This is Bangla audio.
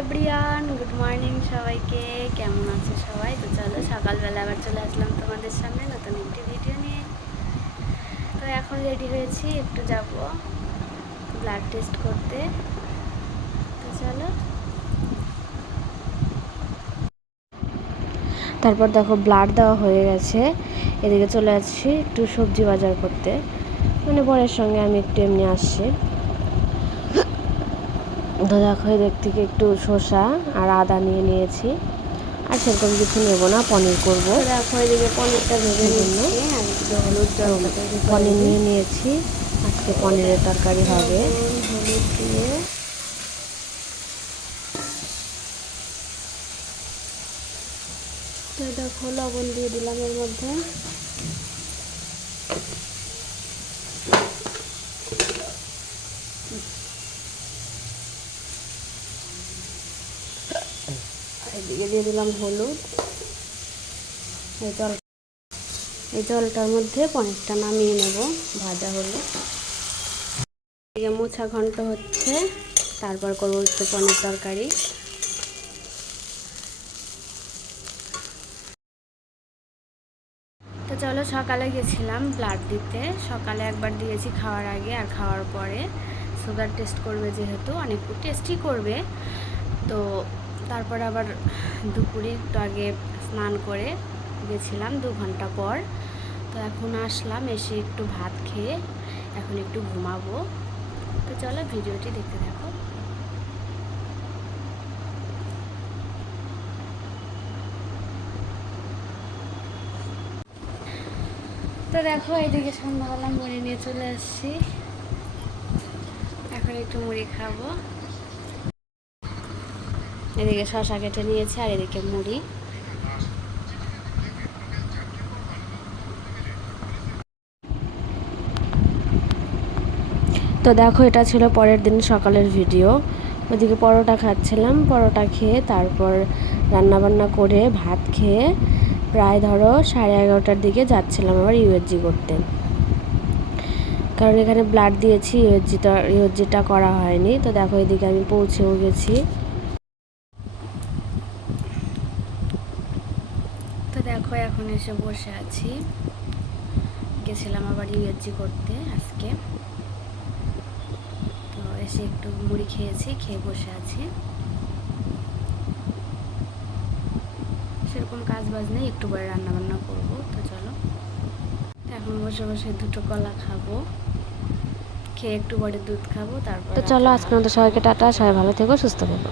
এভরিওয়ান গুড মর্নিং সবাইকে। কেমন আছে সবাই? তো চলো, সকালবেলা আবার চলে আসলাম তোমাদের সামনে নতুন একটি ভিডিও নিয়ে। তো এখন রেডি হয়েছি, একটু যাব ব্লাড টেস্ট করতে। তো চলো। তারপর দেখো ব্লাড দেওয়া হয়ে গেছে। এদিকে চলে আসছি একটু সবজি বাজার করতে। মানে বরের সঙ্গে আমি একটু এমনি আসছি। তো দেখো এদিক থেকে একটু শসা আর আদা নিয়ে নিয়েছি। আর সেরকম কিছু নেব না পনির করব। দেখো এদিকে পনিরটা ভেজে হলুদ পনির নিয়ে নিয়েছি আজকে পনিরের তরকারি হবে। হলুদ দিয়ে। দেখো লবণ দিয়ে দিলাম এর মধ্যে। এদিকে দিয়ে দিলাম হলুদ। এই জল এই জলটার মধ্যে পনিরটা নামিয়ে নেব, ভাজা হলো এদিকে মোছা ঘন্ট হচ্ছে, তারপর করব একটু পনির তরকারি। তো চলো সকালে গেছিলাম ব্লাড দিতে। সকালে একবার দিয়েছি খাওয়ার আগে আর খাওয়ার পরে। সুগার টেস্ট করবে যেহেতু, অনেক টেস্টই করবে। তো তারপর আবার দুপুরে একটু আগে স্নান করে গেছিলাম দু ঘণ্টা পর। তো এখন আসলাম, এসে একটু ভাত খেয়ে এখন একটু ঘুমাবো। তো চলো ভিডিওটি দেখতে থাকো। তো দেখো এইদিকে সন্ধ্যাবেলা মুড়ি নিয়ে চলে আসছি। এখন একটু মুড়ি খাব। এদিকে শশা কেটে নিয়েছে আর এদিকে মুড়ি। তো দেখো, এটা ছিল পরের দিন সকালের ভিডিও। ওদিকে পরোটা খাচ্ছিলাম, পরোটা খেয়ে তারপর রান্নাবান্না করে ভাত খেয়ে প্রায় ধরো সাড়ে এগারোটার দিকে যাচ্ছিলাম আবার ইউএসজি করতে। কারণ এখানে ব্লাড দিয়েছি, ইউএসজিটা ইউএসজিটা করা হয়নি। তো দেখো, এদিকে আমি পৌঁছেও গেছি তো দেখো, এখন এসে বসে আছি। গেছিলাম আবার ইউএসজি করতে আজকে। তো এসে একটু মুড়ি খেয়েছি, খেয়ে বসে আছি। সেরকম কাজ বাজ নেই, একটু পরে রান্না বান্না করব, তো চলো। এখন বসে বসে দুটো কলা খাব, খেয়ে একটু পরে দুধ খাব, তারপর তো চলো, আজকে আমাদের সবাইকে টাটা, সবাই ভালো থেকো, সুস্থ থেকো।